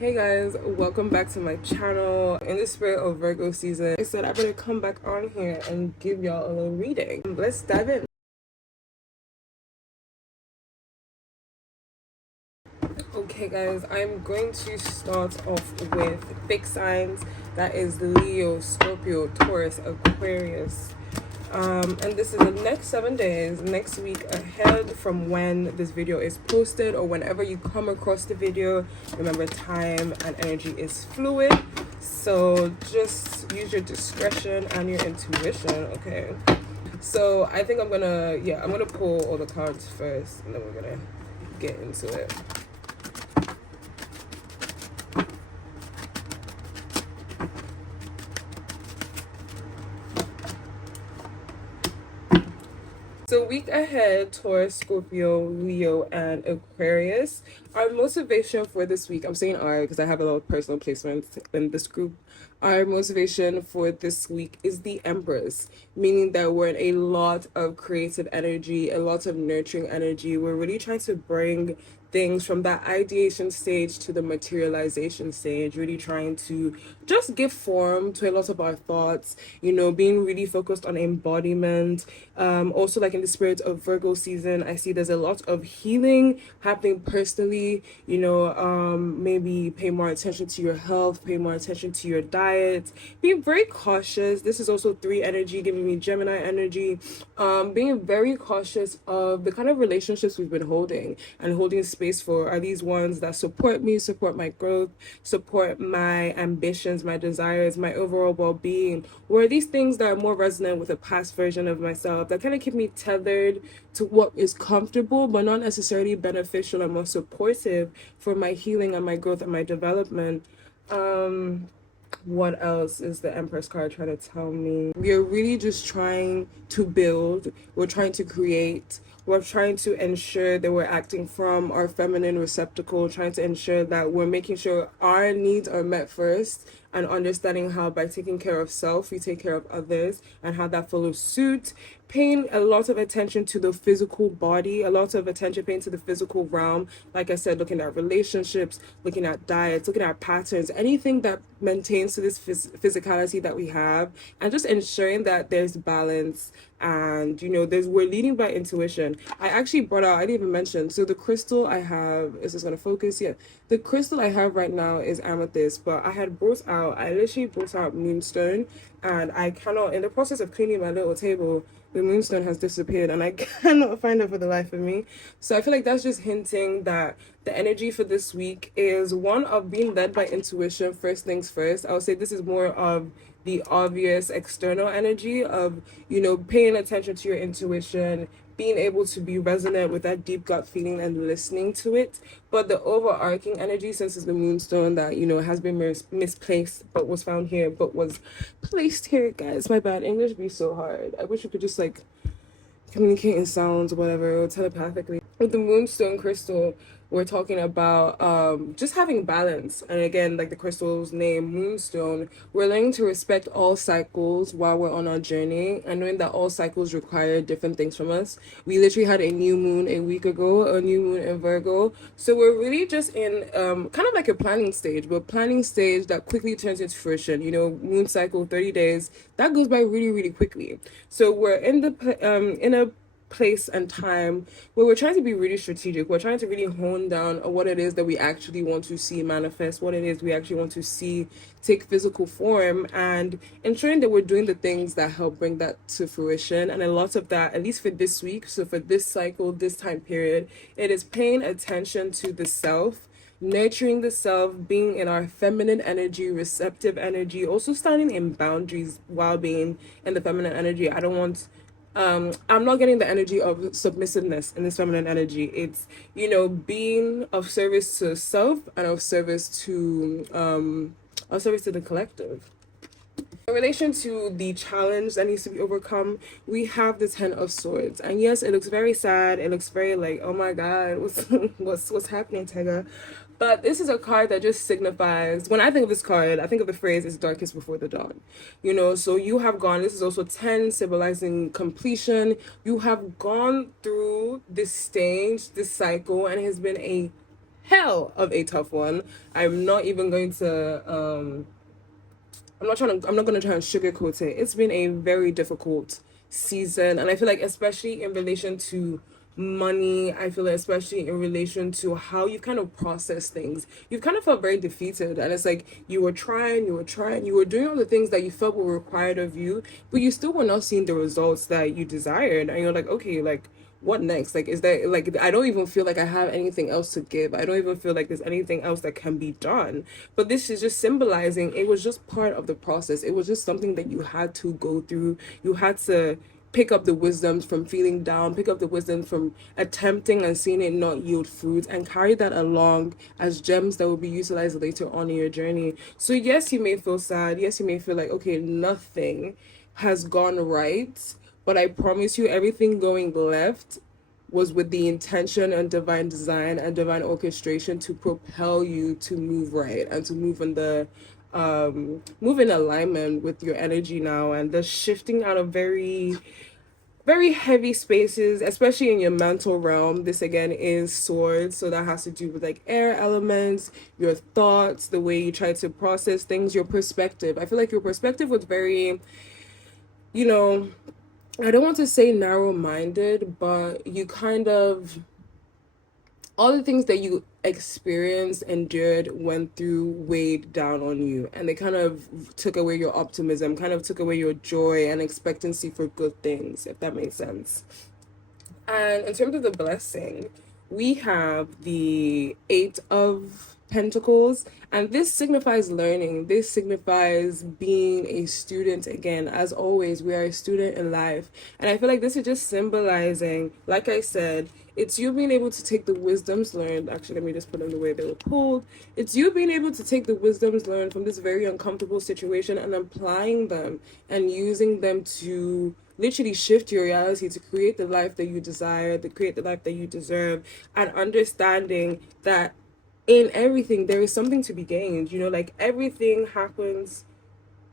Hey guys, welcome back to my channel. In the spirit of Virgo season, I said I better come back on here and give y'all a little reading. Let's dive in. Okay guys, I'm going to start off with big signs. That is Leo, Scorpio, Taurus, Aquarius. And this is the next 7 days, next week ahead from when this video is posted, or whenever you come across the video. Remember, time and energy is fluid, so just use your discretion and your intuition. Okay, so I think I'm gonna pull all the cards first, and then we're gonna get into it. So week ahead, Taurus, Scorpio, Leo, and Aquarius. Our motivation for this week, I'm saying our because I have a lot of personal placements in this group. Our motivation for this week is the Empress, meaning that we're in a lot of creative energy, a lot of nurturing energy. We're really trying to bring things from that ideation stage to the materialization stage, really trying to just give form to a lot of our thoughts, being really focused on embodiment. Also, like in the spirit of Virgo season, I see there's a lot of healing happening personally. Maybe pay more attention to your health, pay more attention to your diet, being very cautious. This is also 3 energy, giving me Gemini energy. Being very cautious of the kind of relationships we've been holding and holding space for. Are these ones that support me, support my growth, support my ambitions, my desires, my overall well-being? Or are these things that are more resonant with a past version of myself that kind of keep me tethered to what is comfortable but not necessarily beneficial and more supportive for my healing and my growth and my development? What else is the Empress card trying to tell me? We are really just trying to build, we're trying to create, we're trying to ensure that we're acting from our feminine receptacle, trying to ensure that we're making sure our needs are met first, and understanding how by taking care of self, we take care of others, and how that follows suit. Paying a lot of attention to the physical body, a lot of attention paying to the physical realm. Like I said, looking at relationships, looking at diets, looking at patterns, anything that maintains to this physicality that we have, and just ensuring that there's balance. And we're leading by intuition. I actually brought out, I didn't even mention, so the crystal I have, is this gonna focus? Yeah, the crystal I have right now is amethyst, but I literally brought out moonstone, and I cannot, in the process of cleaning my little table, the moonstone has disappeared and I cannot find it for the life of me. So I feel like that's just hinting that the energy for this week is one of being led by intuition. First things first, I would say this is more of the obvious external energy of paying attention to your intuition, being able to be resonant with that deep gut feeling and listening to it. But the overarching energy, since it's the moonstone that has been misplaced but was found here, but was placed here, guys, my bad, English be so hard. I wish we could just like communicate in sounds or whatever, or telepathically. With the moonstone crystal, we're talking about just having balance. And again, like the crystal's name, moonstone, we're learning to respect all cycles while we're on our journey, and knowing that all cycles require different things from us. We literally had a new moon a week ago, a new moon in Virgo. So we're really just in kind of like a planning stage, but planning stage that quickly turns into fruition. Moon cycle, 30 days, that goes by really, really quickly. So we're in a place and time where we're trying to be really strategic. We're trying to really hone down on what it is that we actually want to see manifest, what it is we actually want to see take physical form, and ensuring that we're doing the things that help bring that to fruition. And a lot of that, at least for this week, so for this cycle, this time period, it is paying attention to the self, nurturing the self, being in our feminine energy, receptive energy, also standing in boundaries while being in the feminine energy. I'm not getting the energy of submissiveness in this feminine energy. It's being of service to self and of service to the collective. In relation to the challenge that needs to be overcome, we have the 10 of Swords, and yes, it looks very sad. It looks very like, oh my god, what's happening, Tega? But this is a card that just signifies, when I think of this card, I think of the phrase, it's darkest before the dawn. So you have gone, this is also 10, symbolizing completion. You have gone through this stage, this cycle, and it has been a hell of a tough one. I'm not even going to I'm not gonna try and sugarcoat it. It's been a very difficult season, and I feel like especially in relation to money, I feel like especially in relation to how you kind of process things, you've kind of felt very defeated, and it's like you were doing all the things that you felt were required of you, but you still were not seeing the results that you desired, and you're like, okay, like what next? Like, is there, like, I don't even feel like I have anything else to give. I don't even feel like there's anything else that can be done. But this is just symbolizing it was just part of the process. It was just something that you had to go through. You had to pick up the wisdoms from feeling down, pick up the wisdom from attempting and seeing it not yield fruit, and carry that along as gems that will be utilized later on in your journey. So yes, you may feel sad. Yes, you may feel like, okay, nothing has gone right, but I promise you, everything going left was with the intention and divine design and divine orchestration to propel you to move right and to move in the move in alignment with your energy now, and the shifting out of very heavy spaces, especially in your mental realm. This again is swords, so that has to do with like air elements, your thoughts, the way you try to process things, your perspective. I feel like your perspective was very, you know, I don't want to say narrow minded, but you kind of, all the things that you experienced, endured, went through, weighed down on you. And they kind of took away your optimism, kind of took away your joy and expectancy for good things, if that makes sense. And in terms of the blessing, we have the Eight of Pentacles, and this signifies learning. This signifies being a student again. As always, we are a student in life. And I feel like this is just symbolizing, like I said, it's you being able to take the wisdoms learned. Actually, let me just put them the way they were pulled. It's you being able to take the wisdoms learned from this very uncomfortable situation and applying them and using them to literally shift your reality to create the life that you desire, to create the life that you deserve, and understanding that in everything there is something to be gained. You know, like everything happens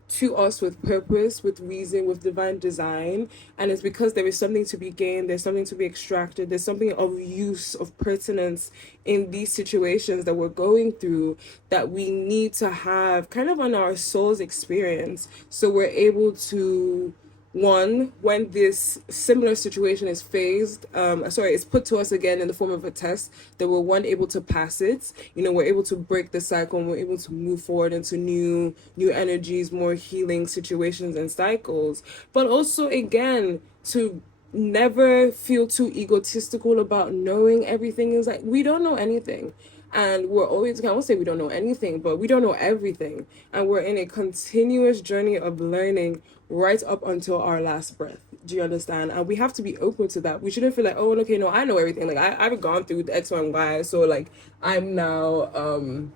to us with purpose, with reason, with divine design, and it's because there is something to be gained, there's something to be extracted, there's something of use, of pertinence in these situations that we're going through, that we need to have kind of on our soul's experience, so we're able to, one, when this similar situation is it's put to us again in the form of a test, that we're one able to pass it. You know, we're able to break the cycle, and we're able to move forward into new energies, more healing situations and cycles. But also again, to never feel too egotistical about knowing everything. Is like, we don't know anything, and we're always, I won't say we don't know anything, but we don't know everything, and we're in a continuous journey of learning right up until our last breath. Do you understand? And we have to be open to that. We shouldn't feel like, oh, okay, no, I know everything. Like I've gone through the X, Y, and Y, so like I'm now I'm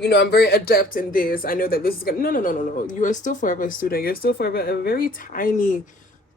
very adept in this. I know that this is gonna, no. You are still forever a student. You're still forever a very tiny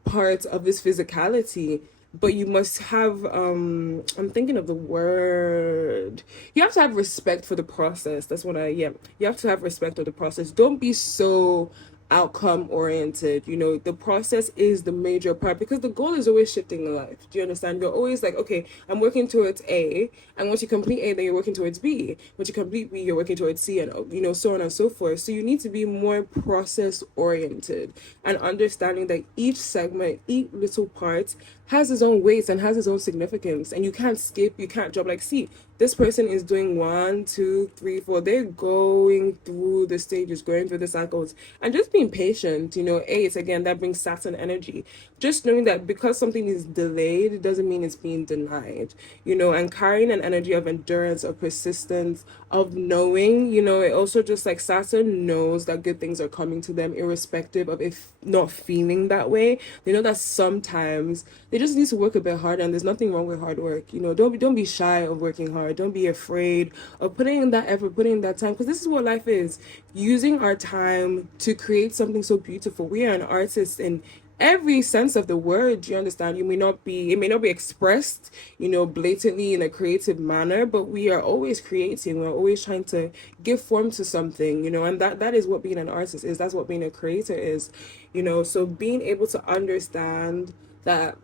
part of this physicality. But you must have I'm thinking of the word. You have to have respect for the process. That's what you have to have respect for the process. Don't be so outcome oriented. You know, the process is the major part, because the goal is always shifting in life. Do you understand? You're always like, okay, I'm working towards A, and once you complete A, then you're working towards B. Once you complete B, you're working towards C, and so on and so forth. So you need to be more process oriented, and understanding that each segment, each little part has its own weight and has its own significance, and you can't skip, you can't jump. Like, see, this person is doing 1, 2, 3, 4. They're going through the stages, going through the cycles, and just being patient. You know, eight, again, that brings Saturn energy. Just knowing that because something is delayed, it doesn't mean it's being denied. You know, and carrying an energy of endurance, of persistence, of knowing. You know, it also just like Saturn knows that good things are coming to them, irrespective of if not feeling that way. They know that sometimes they just need to work a bit harder, and there's nothing wrong with hard work. You know, don't be shy of working hard. Don't be afraid of putting in that effort, putting in that time, because this is what life is. Using our time to create something so beautiful. We are an artist in every sense of the word. Do you understand? It may not be expressed, blatantly in a creative manner, but we are always creating. We're always trying to give form to something, and that is what being an artist is. That's what being a creator is, so being able to understand that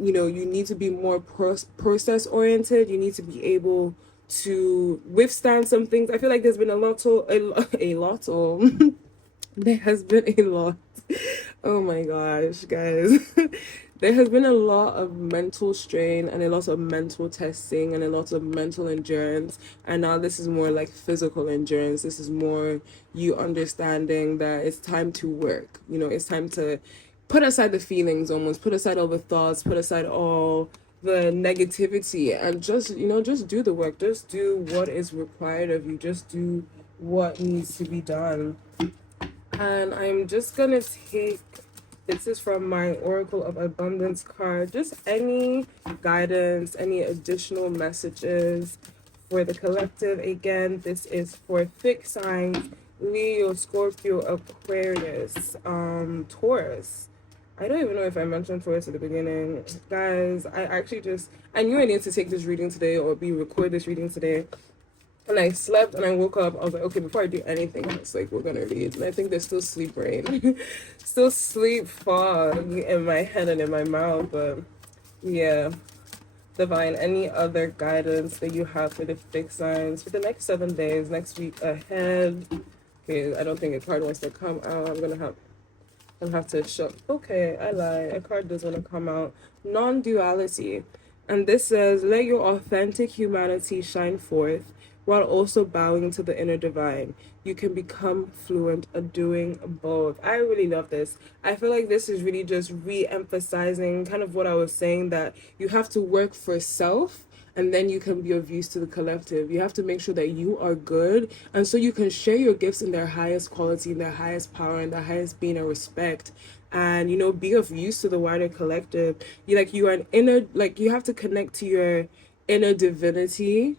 you need to be more process oriented. You need to be able to withstand some things. I feel like there's been a lot of there has been a lot. Oh my gosh, guys. There has been a lot of mental strain and a lot of mental testing and a lot of mental endurance. And now this is more like physical endurance. This is more you understanding that it's time to work. You know, it's time to put aside the feelings, almost put aside all the thoughts, put aside all the negativity, and just, you know, just do the work. Just do what is required of you. Just do what needs to be done. And I'm just gonna take, this is from my Oracle of Abundance card, just any guidance, any additional messages for the collective. Again, this is for fixed signs: Leo, Scorpio, Aquarius, Taurus. I don't even know if I mentioned Taurus at the beginning. Guys, I knew I needed to take this reading today or record this reading today. And I slept and I woke up. I was like, okay, before I do anything else, like, we're gonna read. And I think there's still sleep brain, still sleep fog in my head and in my mouth. But yeah, divine, any other guidance that you have for the fixed signs for the next 7 days, next week ahead? Okay, I don't think a card wants to come out. I'm gonna have to show. Okay, I lied. A card does want to come out. Non-duality. And this says, let your authentic humanity shine forth while also bowing to the inner divine. You can become fluent at doing both. I really love this. I feel like this is really just re-emphasizing kind of what I was saying, that you have to work for self and then you can be of use to the collective. You have to make sure that you are good, and so you can share your gifts in their highest quality, in their highest power, in their highest being and respect, and, you know, be of use to the wider collective. You are an inner, like, you have to connect to your inner divinity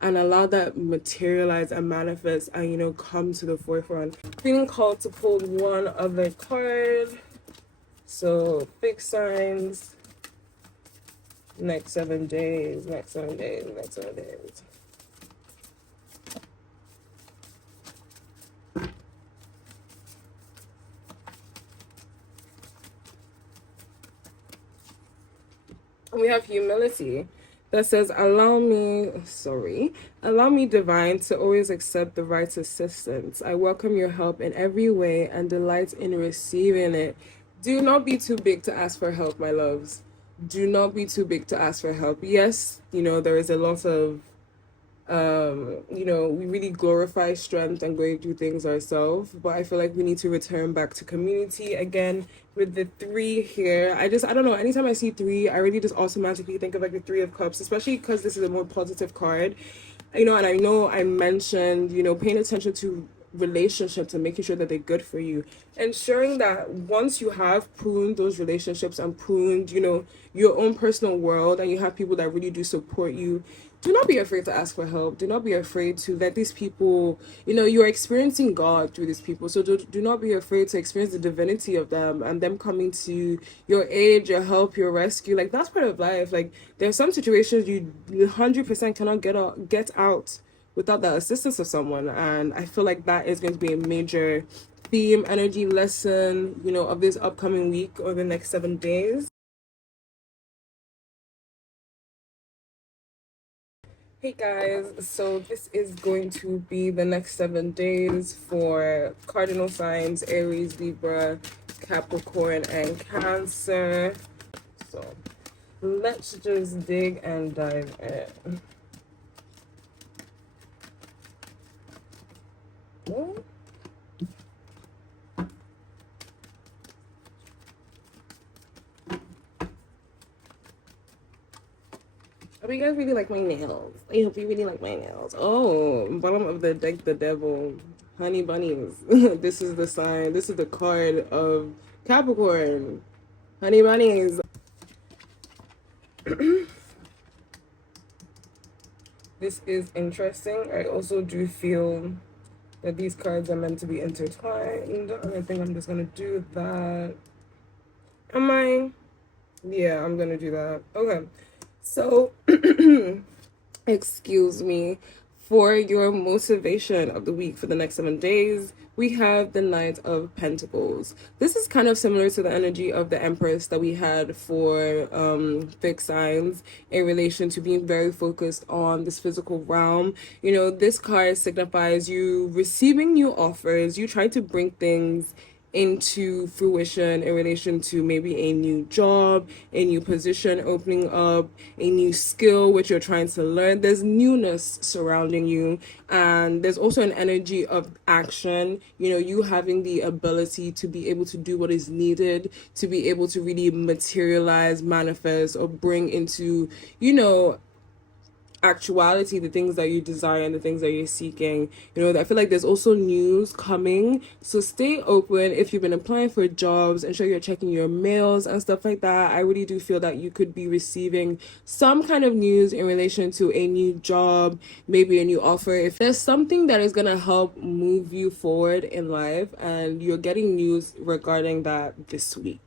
and allow that materialize and manifest and, you know, come to the forefront. Feeling called to pull one other card. So fixed signs, next 7 days, next 7 days, next 7 days. We have humility that says, allow me, divine, to always accept the right assistance. I welcome your help in every way and delight in receiving it. Do not be too big to ask for help, my loves. Do not be too big to ask for help. Yes, you know, there is a lot of you know, we really glorify strength and going through things ourselves, but I feel like we need to return back to community again. With the 3 here, I don't know, anytime I see 3, I really just automatically think of like the 3 of Cups, especially because this is a more positive card, you know. And I know I mentioned, you know, paying attention to relationships and making sure that they're good for you, ensuring that once you have pruned those relationships and pruned, you know, your own personal world, and you have people that really do support you, do not be afraid to ask for help. Do not be afraid to let these people, you know, you're experiencing God through these people, so do not be afraid to experience the divinity of them and them coming to your aid, your help, your rescue. Like, that's part of life. Like, there are some situations you 100% cannot get out without the assistance of someone, and I feel like that is going to be a major theme, energy, lesson, you know, of this upcoming week or the next 7 days. Hey guys, so this is going to be the next 7 days for cardinal signs: Aries, Libra, Capricorn, and Cancer. So let's just dig and dive in. What? I hope you guys really like my nails. I hope you really like my nails. Oh, bottom of the deck, the devil. Honey bunnies. This is the sign. This is the card of Capricorn. Honey bunnies. This is interesting. I also do feel that these cards are meant to be intertwined. And I think I'm just going to do that. Am I? Yeah, I'm going to do that. Okay. So, excuse me. For your motivation of the week for the next 7 days, we have the Knight of Pentacles. This is kind of similar to the energy of the Empress that we had for fixed signs in relation to being very focused on this physical realm. You know, this card signifies you receiving new offers, you try to bring things into fruition in relation to maybe a new job, a new position opening up, a new skill which you're trying to learn. There's newness surrounding you, and there's also an energy of action. You know, you having the ability to be able to do what is needed, to be able to really materialize, manifest, or bring into, you know, actuality the things that you desire and the things that you're seeking. You know, I feel like there's also news coming, so stay open. If you've been applying for jobs, ensure you're checking your mails and stuff like that. I really do feel that you could be receiving some kind of news in relation to a new job, maybe a new offer. If there's something that is going to help move you forward in life and you're getting news regarding that this week.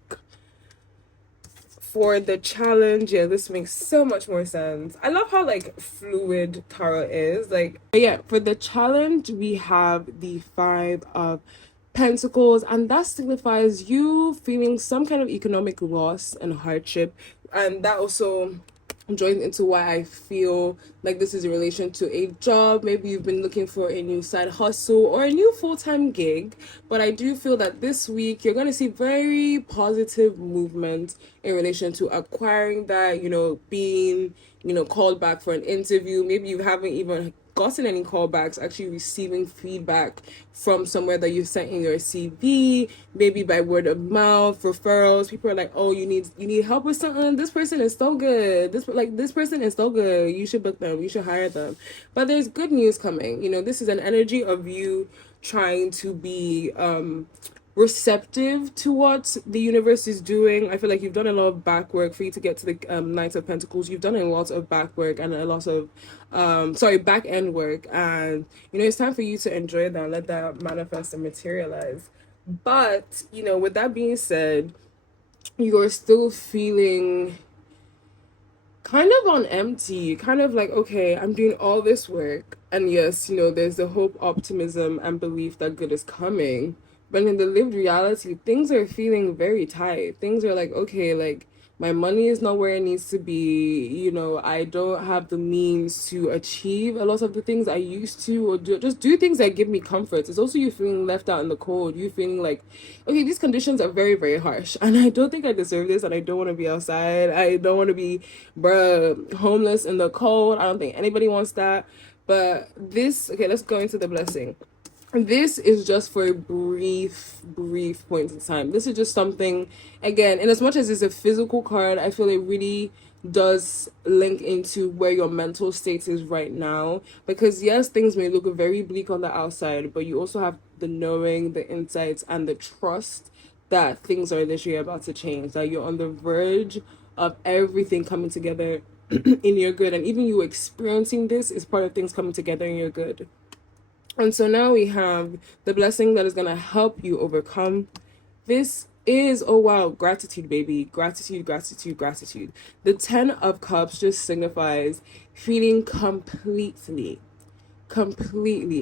For the challenge, yeah, this makes so much more sense. I love how like fluid tarot is. Like, but yeah, for the challenge, we have the Five of Pentacles, and that signifies you feeling some kind of economic loss and hardship, and that also joins into why I feel like this is in relation to a job. Maybe you've been looking for a new side hustle or a new full-time gig, but I do feel that this week you're going to see very positive movement in relation to acquiring that, you know, being, you know, called back for an interview. Maybe you haven't even gotten any callbacks, actually receiving feedback from somewhere that you sent in your CV, maybe by word of mouth, referrals. People are like, oh, you need help with something, this person is so good, this person is so good, you should book them, you should hire them. But there's good news coming. You know, this is an energy of you trying to be receptive to what the universe is doing. I feel like you've done a lot of back work for you to get to the Knight of Pentacles. You've done a lot of back work and a lot of back end work, and you know, it's time for you to enjoy that, let that manifest and materialize. But you know, with that being said, you're still feeling kind of on empty, kind of like, okay, I'm doing all this work, and yes, you know, there's the hope, optimism, and belief that good is coming. But in the lived reality, things are feeling very tight. Things are like, okay, like my money is not where it needs to be. You know, I don't have the means to achieve a lot of the things I used to, or just do things that give me comfort. It's also you feeling left out in the cold. You feeling like, okay, these conditions are very, very harsh, and I don't think I deserve this, and I don't want to be outside. I don't want to be, homeless in the cold. I don't think anybody wants that. But this, okay, let's go into the blessing. This is just for a brief point in time. This is just something, again, in as much as it's a physical card, I feel it really does link into where your mental state is right now. Because yes, things may look very bleak on the outside, but you also have the knowing, the insights, and the trust that things are literally about to change, that you're on the verge of everything coming together in your good. And even you experiencing this is part of things coming together in your good. And so now we have the blessing that is going to help you overcome. This is, oh wow, gratitude, baby. Gratitude, gratitude, gratitude. The 10 of Cups just signifies feeling completely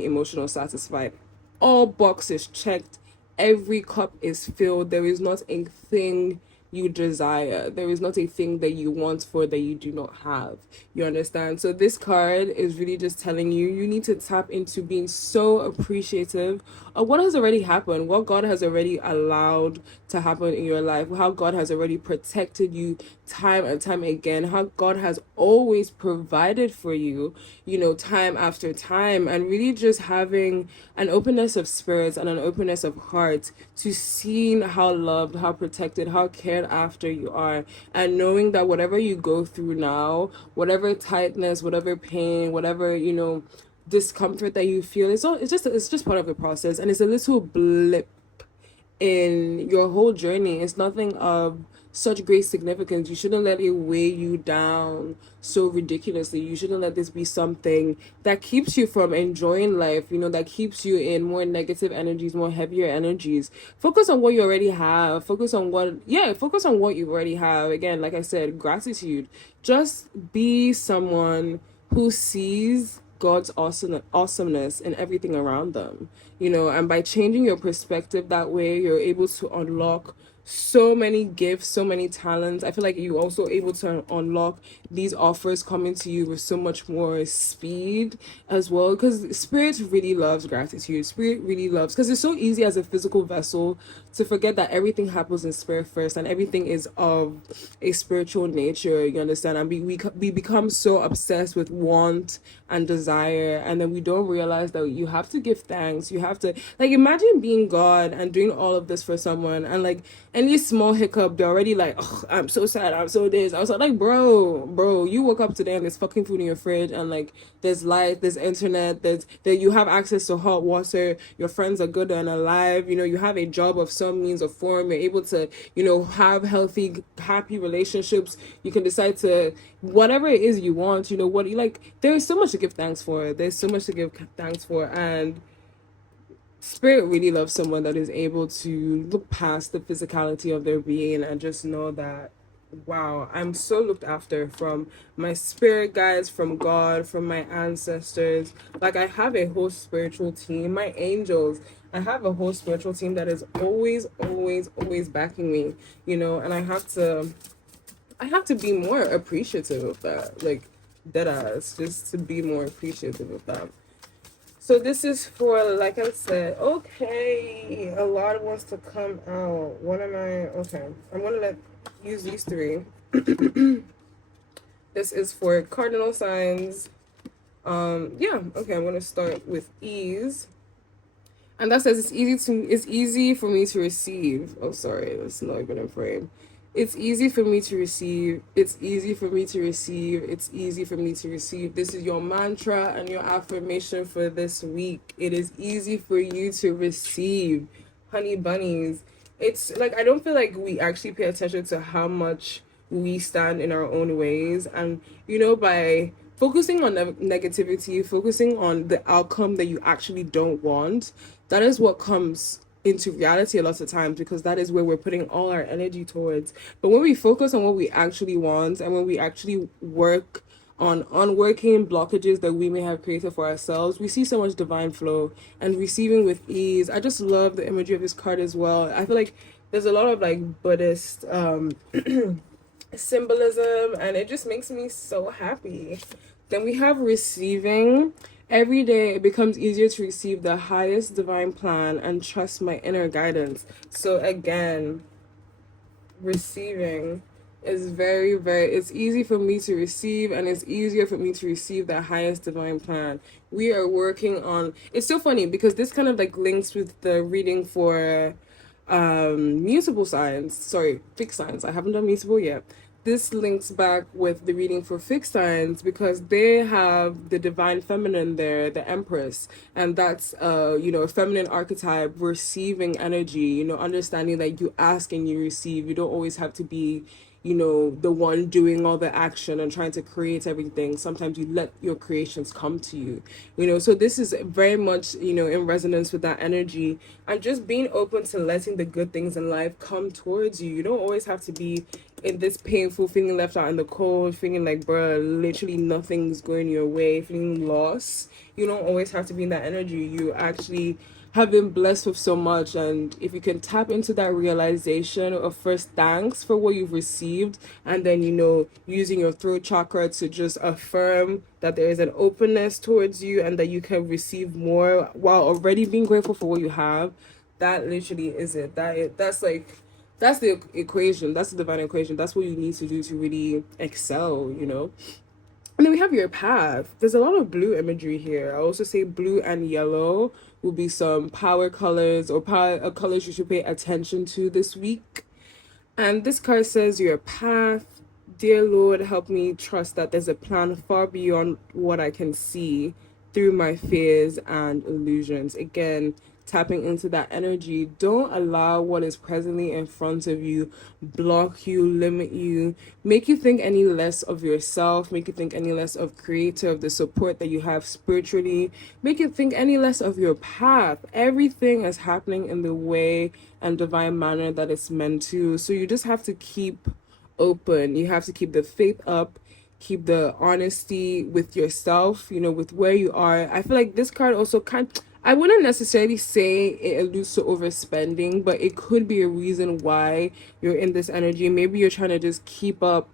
emotional satisfied. All boxes checked. Every cup is filled. There is not a thing you desire. There is not a thing that you want for that you do not have. You understand? So this card is really just telling you, you need to tap into being so appreciative of what has already happened, what God has already allowed to happen in your life, how God has already protected you time and time again, how God has always provided for you, you know, time after time, and really just having an openness of spirits and an openness of heart to seeing how loved, how protected, how cared after you are, and knowing that whatever you go through now, whatever tightness, whatever pain, whatever, you know, discomfort that you feel, it's just part of the process, and it's a little blip in your whole journey. It's nothing of such great significance. You shouldn't let it weigh you down so ridiculously. You shouldn't let this be something that keeps you from enjoying life, you know, that keeps you in more negative energies, more heavier energies. Focus on what you already have. Focus on what you already have. Again, like I said, gratitude. Just be someone who sees God's awesomeness in everything around them, you know. And by changing your perspective that way, you're able to unlock so many gifts, so many talents. I feel like you're also able to unlock these offers coming to you with so much more speed as well, because spirit really loves gratitude. Spirit really loves, because it's so easy as a physical vessel to forget that everything happens in spirit first, and everything is of a spiritual nature, you understand. And we become so obsessed with want and desire, and then we don't realize that you have to give thanks. You have to, like, imagine being God and doing all of this for someone, and like any small hiccup, they're already like, oh, I'm so sad, I'm so this. I was like, bro, you woke up today and there's fucking food in your fridge, and like there's light, there's internet, you have access to hot water, your friends are good and alive, you know, you have a job of some means or form, you're able to, you know, have healthy, happy relationships. You can decide to whatever it is you want, you know, what you like. There's so much to give thanks for. There's so much to give thanks for. And spirit really loves someone that is able to look past the physicality of their being and just know that, wow, I'm so looked after from my spirit guides, from God, from my ancestors. Like, I have a whole spiritual team, my angels. I have a whole spiritual team that is always backing me, you know. And I have to be more appreciative of that, like, dead ass, just to be more appreciative of that. So this is for, like I said, okay, a lot wants to come out. What am I? Okay, I'm gonna use these three. This is for cardinal signs. Yeah, okay, I'm gonna start with ease. And that says it's easy for me to receive. Oh, sorry, that's not even a frame. It's easy for me to receive. It's easy for me to receive. It's easy for me to receive. This is your mantra and your affirmation for this week. It is easy for you to receive, honey bunnies. It's like, I don't feel like we actually pay attention to how much we stand in our own ways. And, you know, by focusing on negativity, focusing on the outcome that you actually don't want, that is what comes into reality a lot of times, because that is where we're putting all our energy towards. But when we focus on what we actually want, and when we actually work on unworking blockages that we may have created for ourselves, we see so much divine flow and receiving with ease. I just love the imagery of this card as well. I feel like there's a lot of like Buddhist symbolism, and it just makes me so happy. Then we have receiving. Every day it becomes easier to receive the highest divine plan and trust my inner guidance. So again, receiving is it's easy for me to receive, and it's easier for me to receive the highest divine plan. We are working on, it's so funny because this kind of like links with the reading for mutable signs, sorry, fixed signs. I haven't done mutable yet. This links back with the reading for fixed signs because they have the divine feminine there, the empress, and that's you know, a feminine archetype, receiving energy, you know, understanding that you ask and you receive. You don't always have to be, you know, the one doing all the action and trying to create everything. Sometimes you let your creations come to you, you know. So this is very much, you know, in resonance with that energy, and just being open to letting the good things in life come towards you. You don't always have to be in this painful, feeling left out in the cold, feeling like, bruh, literally nothing's going your way, feeling lost. You don't always have to be in that energy. You actually have been blessed with so much, and if you can tap into that realization of first thanks for what you've received, and then, you know, using your throat chakra to just affirm that there is an openness towards you and that you can receive more while already being grateful for what you have, that literally is it. That's the equation. That's the divine equation. That's what you need to do to really excel, you know. And then we have your path. There's a lot of blue imagery here. I also say blue and yellow will be some power colors, or power colors you should pay attention to this week. And this card says your path. Dear Lord, help me trust that there's a plan far beyond what I can see through my fears and illusions. Again, tapping into that energy. Don't allow what is presently in front of you block you, limit you, make you think any less of yourself, make you think any less of creator, of the support that you have spiritually, make you think any less of your path. Everything is happening in the way and divine manner that it's meant to. So you just have to keep open. You have to keep the faith up. keep the honesty with yourself, you know, with where you are. I feel like this card also I wouldn't necessarily say it alludes to overspending, but it could be a reason why you're in this energy. Maybe you're trying to just keep up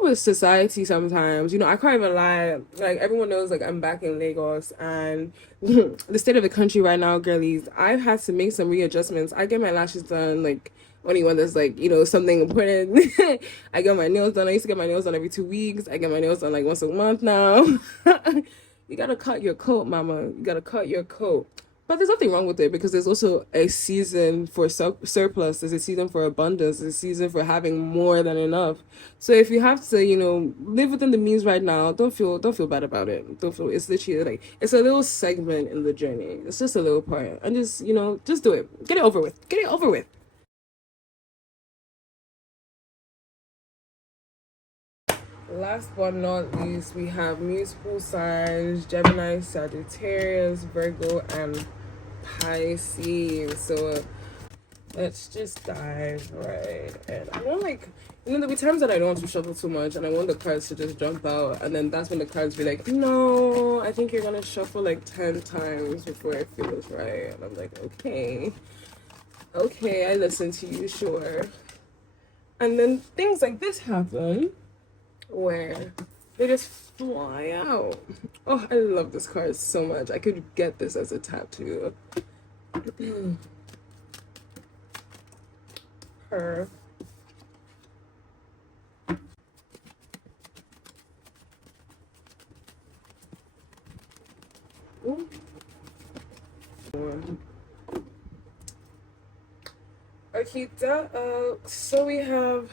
with society sometimes. You know, I can't even lie. Like, everyone knows, like, I'm back in Lagos, and the state of the country right now, girlies, I've had to make some readjustments. I get my lashes done, like, only when there's, like, you know, something important. I get my nails done. I used to get my nails done every 2 weeks. I get my nails done, like, once a month now. You gotta cut your coat, mama. You gotta cut your coat. But there's nothing wrong with it, because there's also a season for surplus. There's a season for abundance. There's a season for having more than enough. So if you have to, you know, live within the means right now, don't feel bad about it. Don't feel, it's literally like, it's a little segment in the journey. It's just a little part, and just, you know, just do it. Get it over with. Get it over with. Last but not least, we have mutable signs: Gemini, Sagittarius, Virgo, and Pisces. So let's just dive right in. I don't like, you know, there'll be times that I don't want to shuffle too much and I want the cards to just jump out, and then that's when the cards be like, no, I think you're gonna shuffle like 10 times before it feels right. And I'm like, okay, I listen to you, sure. And then things like this happen where they just fly out. Oh, I love this card so much. I could get this as a tattoo. Her. Ooh. Okay, so we have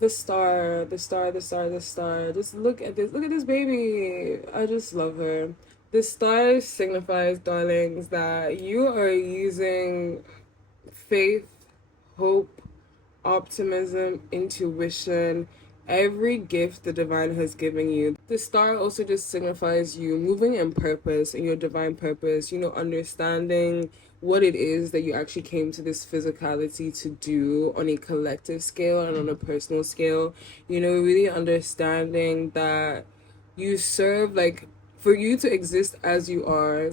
the star. Just look at this. Look at this baby. I just love her. The star signifies, darlings, that you are using faith, hope, optimism, intuition, every gift the divine has given you. The star also just signifies you moving in purpose, in your divine purpose, you know, understanding what it is that you actually came to this physicality to do on a collective scale and on a personal scale. You know, really understanding that you serve, like, for you to exist as you are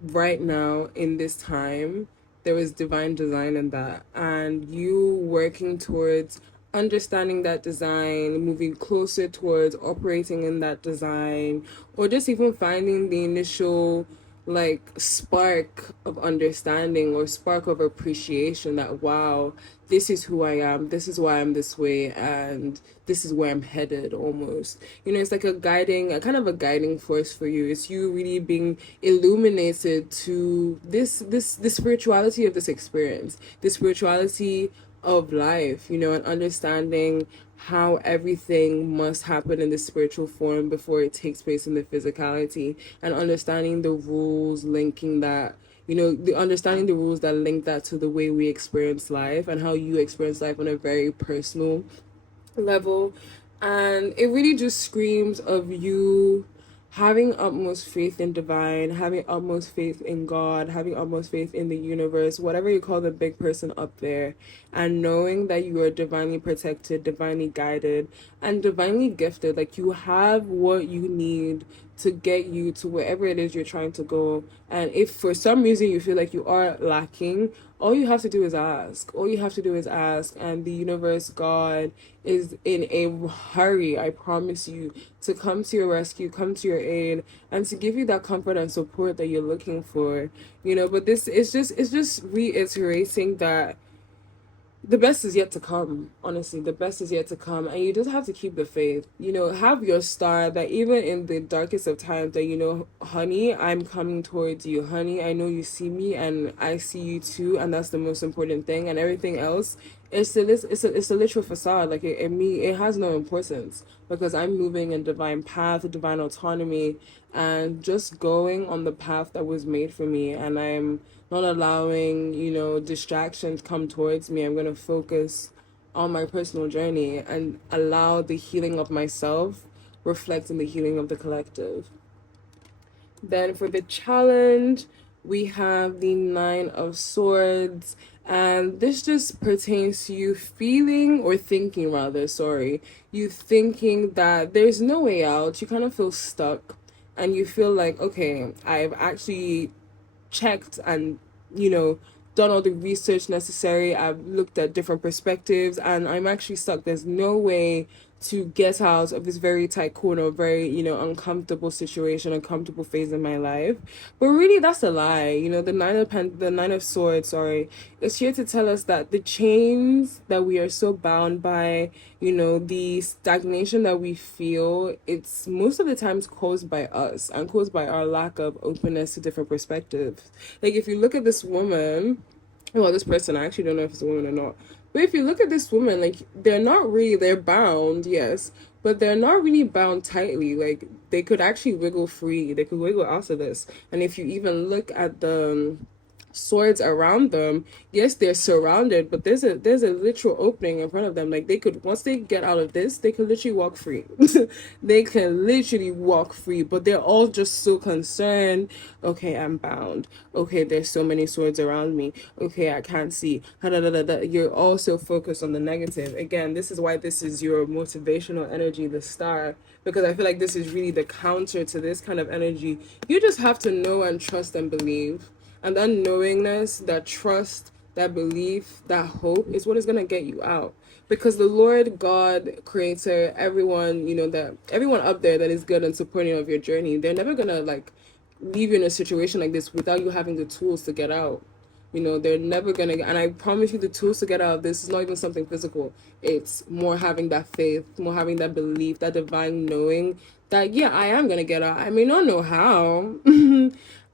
right now in this time, there is divine design in that, and you working towards understanding that design, moving closer towards operating in that design, or just even finding the initial like spark of understanding or spark of appreciation that, wow, this is who I am, this is why I'm this way, and this is where I'm headed. Almost, you know, it's like a kind of a guiding force for you. It's you really being illuminated to this spirituality of this experience, the spirituality of life, you know, and understanding how everything must happen in the spiritual form before it takes place in the physicality, and understanding the rules linking that, you know, the understanding the rules that link that to the way we experience life and how you experience life on a very personal level. And it really just screams of you having utmost faith in divine, having utmost faith in God, having utmost faith in the universe, whatever you call the big person up there, and knowing that you are divinely protected, divinely guided, and divinely gifted. Like, you have what you need to get you to wherever it is you're trying to go. And if for some reason you feel like you are lacking, all you have to do is ask. All you have to do is ask, and the universe, God, is in a hurry, I promise you, to come to your rescue, come to your aid, and to give you that comfort and support that you're looking for. You know, but this is just reiterating that the best is yet to come. Honestly, the best is yet to come, and you just have to keep the faith. You know, have your star, that even in the darkest of times, that, you know, honey, I'm coming towards you, honey, I know you see me and I see you too, and that's the most important thing. And everything else, it's a literal facade. Like, it has no importance, because I'm moving in divine path, divine autonomy, and just going on the path that was made for me. And I'm not allowing, you know, distractions come towards me. I'm going to focus on my personal journey and allow the healing of myself reflect in the healing of the collective. Then for the challenge, we have the Nine of Swords, and this just pertains to you feeling or thinking, rather, sorry, you thinking that there's no way out. You kind of feel stuck, and you feel like, okay, I've actually checked and, you know, done all the research necessary. I've looked at different perspectives, and I'm actually stuck. There's no way to get out of this very tight corner, very, you know, uncomfortable situation, uncomfortable phase in my life. But really, that's a lie. You know, the Nine of Swords, sorry, is here to tell us that the chains that we are so bound by, you know, the stagnation that we feel, it's most of the times caused by us and caused by our lack of openness to different perspectives. Like, if you look at this woman, well, this person, I actually don't know if it's a woman or not. But if you look at this woman, like, they're bound, yes, but they're not really bound tightly. Like, they could actually wiggle free. They could wiggle out of this. And if you even look at the swords around them, yes, they're surrounded, but there's a literal opening in front of them. Like, they could, once they get out of this, they could literally walk free. They can literally walk free, but they're all just so concerned. Okay, I'm bound. Okay, there's so many swords around me. Okay, I can't see. You're also focused on the negative. Again, this is why this is your motivational energy, the star, because I feel like this is really the counter to this kind of energy. You just have to know and trust and believe. And that knowingness, that trust, that belief, that hope is what is going to get you out. Because the Lord, God, Creator, everyone, you know, that everyone up there that is good and supporting of your journey, they're never going to like leave you in a situation like this without you having the tools to get out. You know, they're never going to, and I promise you the tools to get out of this is not even something physical. It's more having that faith, more having that belief, that divine knowing that, yeah, I am going to get out. I may not know how.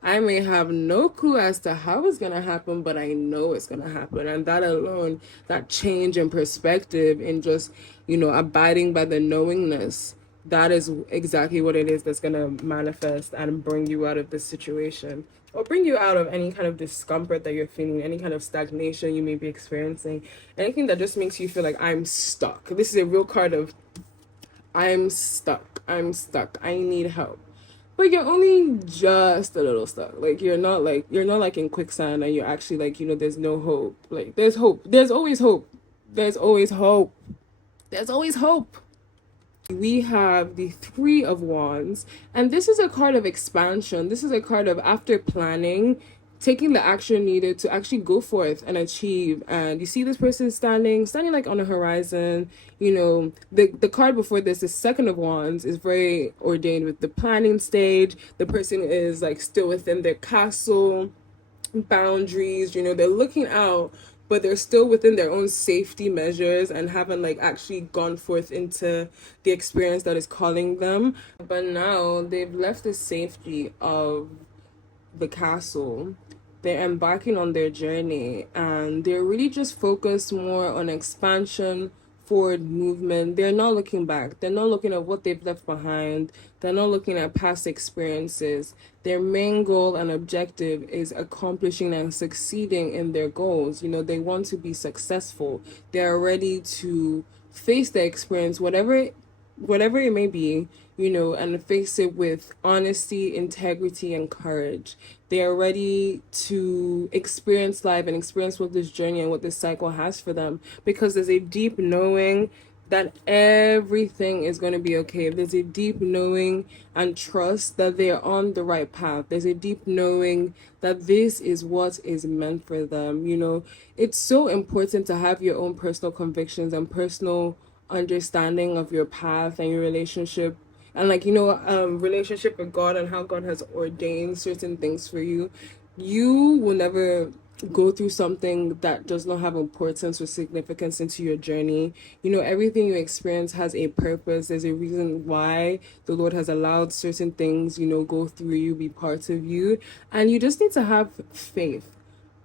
I may have no clue as to how it's going to happen, but I know it's going to happen. And that alone, that change in perspective in just, you know, abiding by the knowingness, that is exactly what it is that's going to manifest and bring you out of this situation, or bring you out of any kind of discomfort that you're feeling, any kind of stagnation you may be experiencing, anything that just makes you feel like I'm stuck. This is a real card of I'm stuck. I need help. But you're only just a little stuck. Like, you're not like in quicksand and you're actually like, you know, there's no hope. Like, there's hope. There's always hope. There's always hope. There's always hope. We have the Three of Wands, and this is a card of expansion. This is a card of, after planning, taking the action needed to actually go forth and achieve. And you see this person standing like on a horizon. You know, the card before this, the Second of Wands, is very ordained with the planning stage. The person is like still within their castle boundaries. You know, they're looking out, but they're still within their own safety measures and haven't like actually gone forth into the experience that is calling them. But now they've left the safety of the castle. They're embarking on their journey, and they're really just focused more on expansion, forward movement. They're not looking back. They're not looking at what they've left behind. They're not looking at past experiences. Their main goal and objective is accomplishing and succeeding in their goals. You know, they want to be successful. They're ready to face the experience, whatever it may be, you know, and face it with honesty, integrity, and courage. They are ready to experience life and experience what this journey and what this cycle has for them, because there's a deep knowing that everything is going to be okay. There's a deep knowing and trust that they are on the right path. There's a deep knowing that this is what is meant for them. You know, it's so important to have your own personal convictions and personal understanding of your path and your relationship, and like, you know, relationship with God and how God has ordained certain things for you. You will never go through something that does not have importance or significance into your journey. You know, everything you experience has a purpose. There's a reason why the Lord has allowed certain things, you know, go through you, be part of you, and you just need to have faith.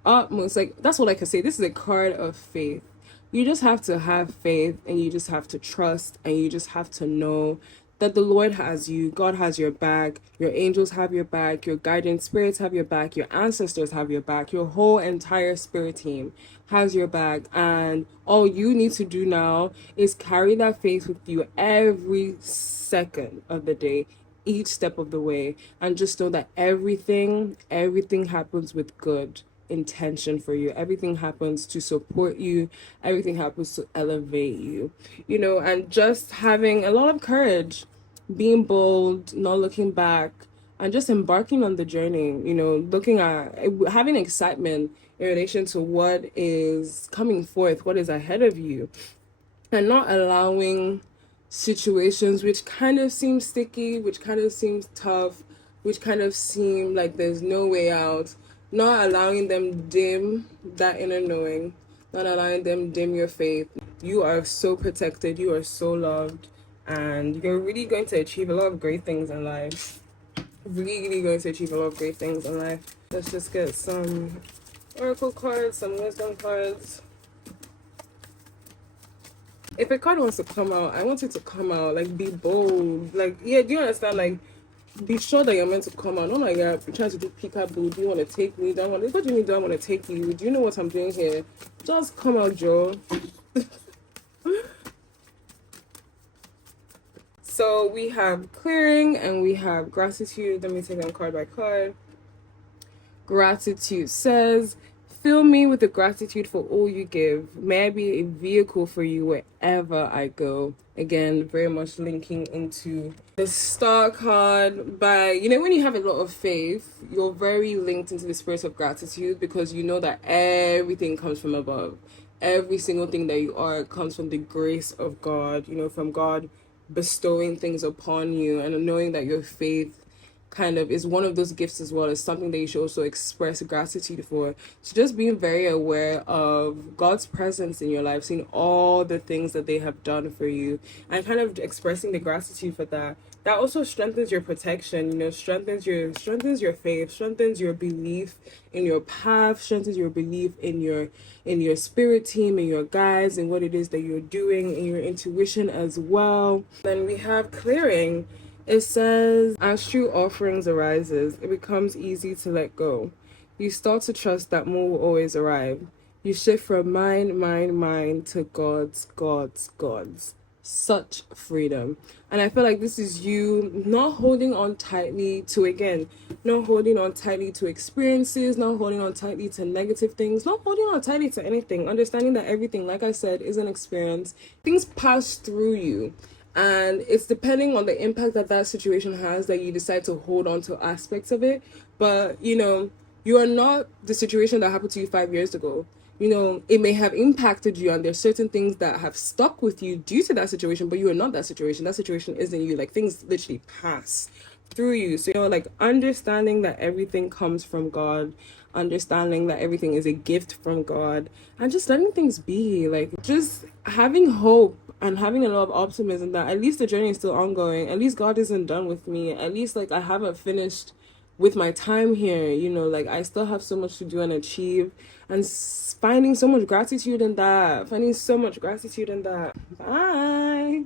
Utmost, like, that's what I can say. This is a card of faith. You just have to have faith, and you just have to trust, and you just have to know that the Lord has you. God has your back. Your angels have your back. Your guidance spirits have your back. Your ancestors have your back. Your whole entire spirit team has your back. And all you need to do now is carry that faith with you every second of the day. each step of the way, and just know that everything happens with good intention for you. Everything happens to support you, everything happens to elevate you, you know. And just having a lot of courage, being bold, not looking back, and just embarking on the journey, you know, looking at having excitement in relation to what is coming forth, what is ahead of you, and not allowing situations which kind of seem sticky, which kind of seems tough, which kind of seem like there's no way out, not allowing them dim that inner knowing, not allowing them dim your faith. You are so protected, you are so loved, and you're really going to achieve a lot of great things in life. Really going to achieve a lot of great things in life. Let's just get some oracle cards, some wisdom cards. If a card wants to come out, I want it to come out. Like, be bold. Like, yeah, do you understand? Like, be sure that you're meant to come out. Oh my God, you're trying to do peekaboo. Do you want to take me? What do you mean, do I want to take you? Do you know what I'm doing here? Just come out, Joe. So we have clearing and we have gratitude. Let me take them card by card. Gratitude says, fill me with the gratitude for all you give. May I be a vehicle for you wherever I go. Again, very much linking into the star card. By, you know, when you have a lot of faith, you're very linked into the spirit of gratitude, because you know that everything comes from above. Every single thing that you are comes from the grace of God, you know, from God bestowing things upon you, and knowing that your faith kind of is one of those gifts as well. It's something that you should also express gratitude for. So just being very aware of God's presence in your life, seeing all the things that they have done for you, and kind of expressing the gratitude for that. That also strengthens your protection, you know, strengthens your faith, strengthens your belief in your path, strengthens your belief in your spirit team, in your guides, and what it is that you're doing, in your intuition as well. Then we have clearing. It says, as true offerings arises, it becomes easy to let go. You start to trust that more will always arrive. You shift from mine to God's. Such freedom. And I feel like this is you not holding on tightly to, again, not holding on tightly to experiences, not holding on tightly to negative things, not holding on tightly to anything. Understanding that everything, like I said, is an experience. Things pass through you. And it's depending on the impact that that situation has that you decide to hold on to aspects of it. But, you know, you are not the situation that happened to you 5 years ago. You know, it may have impacted you, and there's certain things that have stuck with you due to that situation, but you are not that situation. That situation isn't you. Like, things literally pass through you. So, you know, like, understanding that everything comes from God, understanding that everything is a gift from God, and just letting things be. Like, just having hope and having a lot of optimism that at least the journey is still ongoing. At least God isn't done with me. At least, like, I haven't finished with my time here, you know, like, I still have so much to do and achieve, and finding so much gratitude in that. Bye.